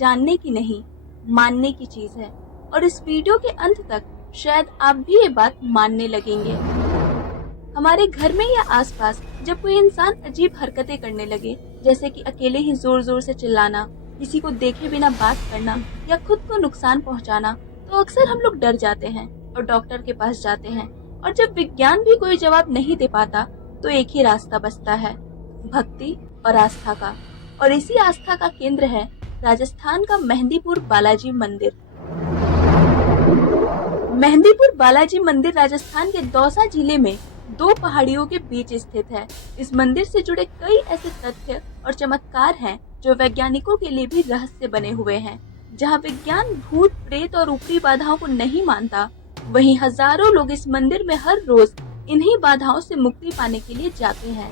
जानने की नहीं, मानने की चीज है। और इस वीडियो के अंत तक शायद आप भी ये बात मानने लगेंगे। हमारे घर में या आसपास जब कोई इंसान अजीब हरकतें करने लगे, जैसे कि अकेले ही जोर जोर से चिल्लाना, किसी को देखे बिना बात करना या खुद को नुकसान पहुंचाना, तो अक्सर हम लोग डर जाते हैं और डॉक्टर के पास जाते हैं। और जब विज्ञान भी कोई जवाब नहीं दे पाता, तो एक ही रास्ता बचता है, भक्ति और आस्था का। और इसी आस्था का केंद्र है राजस्थान का मेहंदीपुर बालाजी मंदिर। मेहंदीपुर बालाजी मंदिर राजस्थान के दौसा जिले में दो पहाड़ियों के बीच स्थित है। इस मंदिर से जुड़े कई ऐसे तथ्य और चमत्कार हैं जो वैज्ञानिकों के लिए भी रहस्य बने हुए हैं। जहां विज्ञान भूत प्रेत और ऊपरी बाधाओं को नहीं मानता, वहीं हजारों लोग इस मंदिर में हर रोज इन्हीं बाधाओं से मुक्ति पाने के लिए जाते हैं।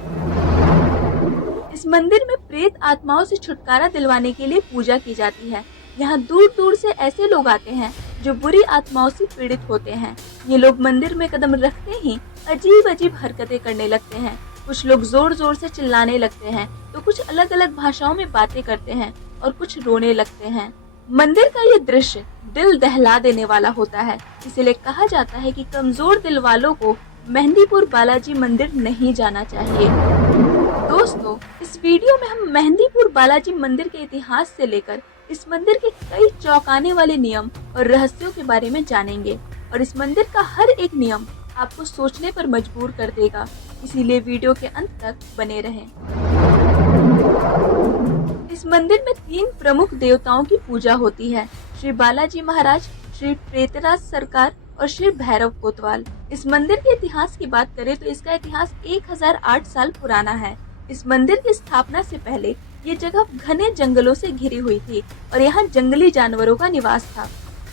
इस मंदिर में प्रेत आत्माओं से छुटकारा दिलवाने के लिए पूजा की जाती है। यहाँ दूर दूर से ऐसे लोग आते हैं जो बुरी आत्माओं से पीड़ित होते हैं। ये लोग मंदिर में कदम रखते ही अजीब अजीब हरकतें करने लगते हैं। कुछ लोग जोर जोर से चिल्लाने लगते हैं, तो कुछ अलग अलग भाषाओं में बातें करते हैं और कुछ रोने लगते हैं। मंदिर का ये दृश्य दिल दहला देने वाला होता है। इसीलिए कहा जाता है कि कमजोर दिल वालों को मेहंदीपुर बालाजी मंदिर नहीं जाना चाहिए। दोस्तों, इस वीडियो में हम मेहंदीपुर बालाजी मंदिर के इतिहास से लेकर इस मंदिर के कई चौंकाने वाले नियम और रहस्यों के बारे में जानेंगे। और इस मंदिर का हर एक नियम आपको सोचने पर मजबूर कर देगा, इसीलिए वीडियो के अंत तक बने रहें। इस मंदिर में 3 प्रमुख देवताओं की पूजा होती है, श्री बालाजी महाराज, श्री प्रेतराज सरकार और श्री भैरव कोतवाल। इस मंदिर के इतिहास की बात करें तो इसका इतिहास 1008 साल पुराना है। इस मंदिर की स्थापना से पहले ये जगह घने जंगलों से घिरी हुई थी और यहाँ जंगली जानवरों का निवास था।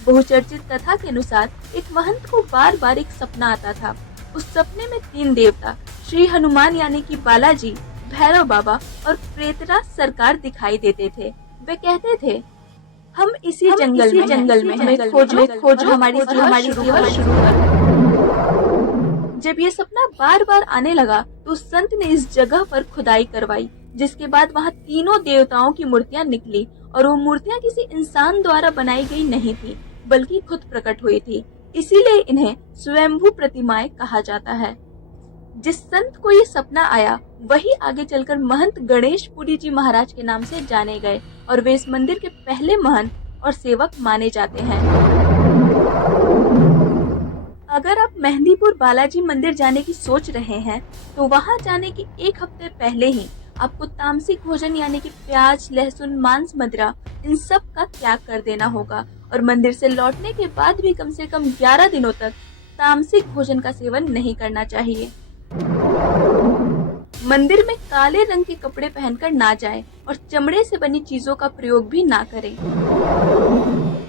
बहुचर्चित कथा के अनुसार एक महंत को बार बार एक सपना आता था। उस सपने में 3 देवता श्री हनुमान यानी कि बालाजी, भैरव बाबा और प्रेतराज सरकार दिखाई देते थे। वे कहते थे, हम इसी जंगल में हमें खोजो, हमारी सेवा शुरू करो। जब ये सपना बार बार आने लगा तो उस संत ने इस जगह पर खुदाई करवाई, जिसके बाद वहाँ तीनों देवताओं की मूर्तियाँ निकली। और वो मूर्तियाँ किसी इंसान द्वारा बनाई गई नहीं थी, बल्कि खुद प्रकट हुई थी। इसीलिए इन्हें स्वयंभू प्रतिमाएं कहा जाता है। जिस संत को ये सपना आया, वही आगे चलकर महंत गणेशपुरी जी महाराज के नाम से जाने गए और वे इस मंदिर के पहले महंत और सेवक माने जाते हैं। अगर आप मेहंदीपुर बालाजी मंदिर जाने की सोच रहे हैं, तो वहां जाने के 1 हफ्ते पहले ही आपको तामसिक भोजन यानी कि प्याज, लहसुन, मांस, मदिरा, इन सब का त्याग कर देना होगा। और मंदिर से लौटने के बाद भी कम से कम 11 दिनों तक तामसिक भोजन का सेवन नहीं करना चाहिए। मंदिर में काले रंग के कपड़े पहनकर ना जाएं और चमड़े से बनी चीजों का प्रयोग भी ना करें।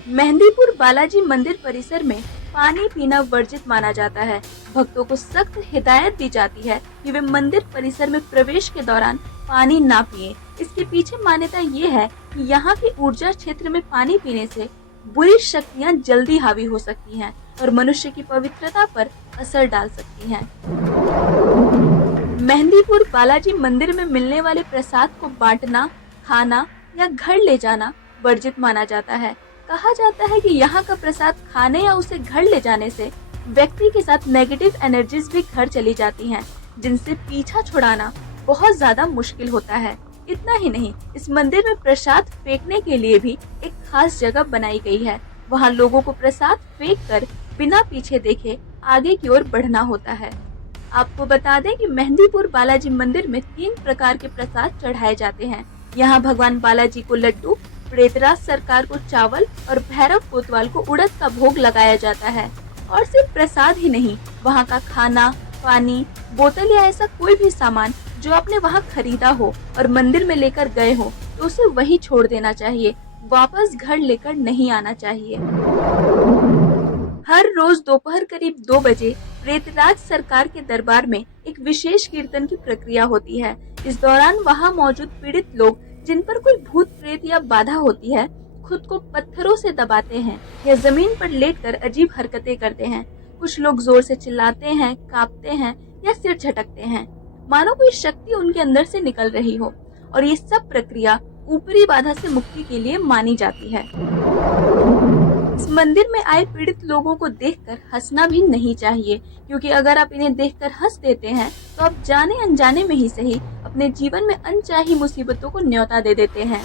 मेहंदीपुर बालाजी मंदिर परिसर में पानी पीना वर्जित माना जाता है। भक्तों को सख्त हिदायत दी जाती है कि वे मंदिर परिसर में प्रवेश के दौरान पानी ना पिएं। इसके पीछे मान्यता ये है कि यहाँ के ऊर्जा क्षेत्र में पानी पीने से बुरी शक्तियाँ जल्दी हावी हो सकती हैं और मनुष्य की पवित्रता पर असर डाल सकती हैं। मेहंदीपुर बालाजी मंदिर में मिलने वाले प्रसाद को बांटना, खाना या घर ले जाना वर्जित माना जाता है। कहा जाता है कि यहाँ का प्रसाद खाने या उसे घर ले जाने से व्यक्ति के साथ नेगेटिव एनर्जीज भी घर चली जाती हैं, जिनसे पीछा छुड़ाना बहुत ज्यादा मुश्किल होता है। इतना ही नहीं, इस मंदिर में प्रसाद फेंकने के लिए भी एक खास जगह बनाई गई है। वहाँ लोगों को प्रसाद फेंक कर बिना पीछे देखे आगे की ओर बढ़ना होता है। आपको बता दें कि मेहंदीपुर बालाजी मंदिर में 3 प्रकार के प्रसाद चढ़ाए जाते हैं। यहाँ भगवान बालाजी को लड्डू, प्रेतराज सरकार को चावल और भैरव कोतवाल को उड़द का भोग लगाया जाता है। और सिर्फ प्रसाद ही नहीं, वहाँ का खाना, पानी, बोतल या ऐसा कोई भी सामान जो आपने वहाँ खरीदा हो और मंदिर में लेकर गए हो, तो उसे वहीं छोड़ देना चाहिए। वापस घर लेकर नहीं आना चाहिए। हर रोज दोपहर करीब 2 बजे प्रेतराज सरकार के दरबार में एक विशेष कीर्तन की प्रक्रिया होती है। इस दौरान वहाँ मौजूद पीड़ित लोग, जिन पर कोई भूत प्रेत या बाधा होती है, खुद को पत्थरों से दबाते हैं या जमीन पर लेटकर अजीब हरकतें करते हैं। कुछ लोग जोर से चिल्लाते हैं, कांपते हैं या सिर झटकते हैं, मानो कोई शक्ति उनके अंदर से निकल रही हो। और ये सब प्रक्रिया ऊपरी बाधा से मुक्ति के लिए मानी जाती है। इस मंदिर में आए पीड़ित लोगों को देखकर हंसना भी नहीं चाहिए, क्योंकि अगर आप इन्हें देखकर हंस देते हैं तो आप जाने अनजाने में ही सही अपने जीवन में अनचाही मुसीबतों को न्योता दे देते हैं।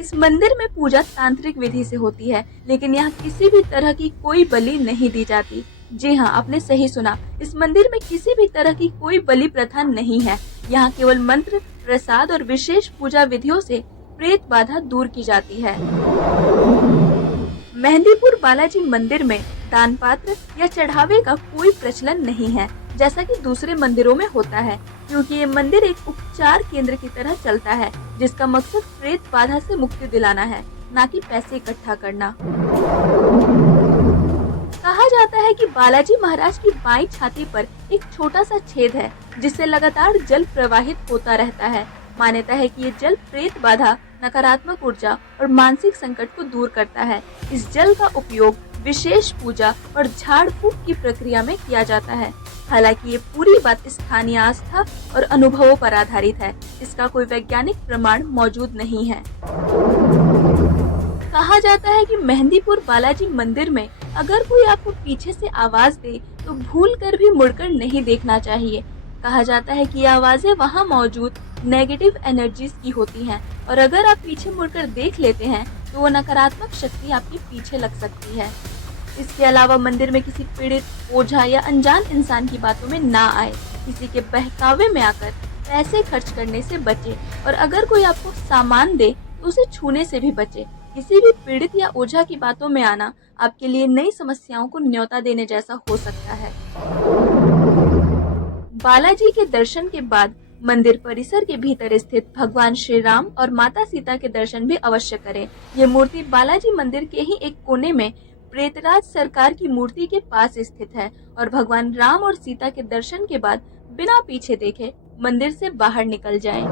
इस मंदिर में पूजा तांत्रिक विधि से होती है, लेकिन यहाँ किसी भी तरह की कोई बलि नहीं दी जाती। जी हाँ, आपने सही सुना, इस मंदिर में किसी भी तरह की कोई बलि प्रथा नहीं है। यहाँ केवल मंत्र, प्रसाद और विशेष पूजा विधियों से प्रेत बाधा दूर की जाती है। मेहंदीपुर बालाजी मंदिर में दान पात्र या चढ़ावे का कोई प्रचलन नहीं है, जैसा कि दूसरे मंदिरों में होता है, क्योंकि ये मंदिर एक उपचार केंद्र की तरह चलता है, जिसका मकसद प्रेत बाधा से मुक्ति दिलाना है, न कि पैसे इकट्ठा करना। कहा जाता है कि बालाजी महाराज की बाईं छाती पर एक छोटा सा छेद है, जिससे लगातार जल प्रवाहित होता रहता है। मान्यता है कि ये जल प्रेत बाधा, नकारात्मक ऊर्जा और मानसिक संकट को दूर करता है। इस जल का उपयोग विशेष पूजा और झाड़ फूक की प्रक्रिया में किया जाता है। हालांकि ये पूरी बात स्थानीय आस्था और अनुभवों पर आधारित है, इसका कोई वैज्ञानिक प्रमाण मौजूद नहीं है। कहा जाता है कि मेहंदीपुर बालाजी मंदिर में अगर कोई आपको पीछे से आवाज दे तो भूल कर भी मुड़कर नहीं देखना चाहिए। कहा जाता है कि ये आवाजें वहाँ मौजूद नेगेटिव एनर्जीज की होती हैं, और अगर आप पीछे मुड़कर देख लेते हैं तो वो नकारात्मक शक्ति आपके पीछे लग सकती है। इसके अलावा मंदिर में किसी पीड़ित, ओझा या अनजान इंसान की बातों में ना आए, किसी के बहकावे में आकर पैसे खर्च करने से बचे, और अगर कोई आपको सामान दे तो उसे छूने से भी बचे। किसी भी पीड़ित या ओझा की बातों में आना आपके लिए नई समस्याओं को न्योता देने जैसा हो सकता है। बालाजी के दर्शन के बाद मंदिर परिसर के भीतर स्थित भगवान श्री राम और माता सीता के दर्शन भी अवश्य करें। ये मूर्ति बालाजी मंदिर के ही एक कोने में प्रेतराज सरकार की मूर्ति के पास स्थित है, और भगवान राम और सीता के दर्शन के बाद बिना पीछे देखे मंदिर से बाहर निकल जाएं।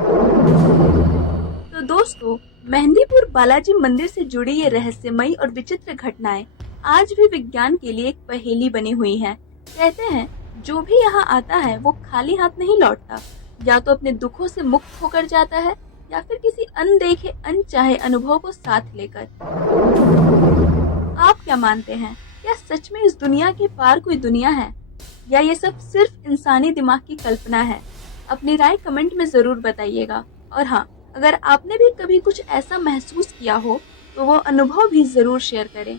तो दोस्तों, मेहंदीपुर बालाजी मंदिर से जुड़ी ये रहस्यमयी और विचित्र घटनाएं आज भी विज्ञान के लिए एक पहेली बनी हुई हैं। कहते हैं जो भी यहाँ आता है वो खाली हाथ नहीं लौटता, या तो अपने दुखों से मुक्त होकर जाता है, या फिर किसी अनदेखे अनचाहे अनुभव को साथ लेकर। आप क्या मानते हैं? क्या सच में इस दुनिया के पार कोई दुनिया है, या ये सब सिर्फ इंसानी दिमाग की कल्पना है? अपनी राय कमेंट में जरूर बताइएगा। और हाँ, अगर आपने भी कभी कुछ ऐसा महसूस किया हो तो वो अनुभव भी जरूर शेयर करें।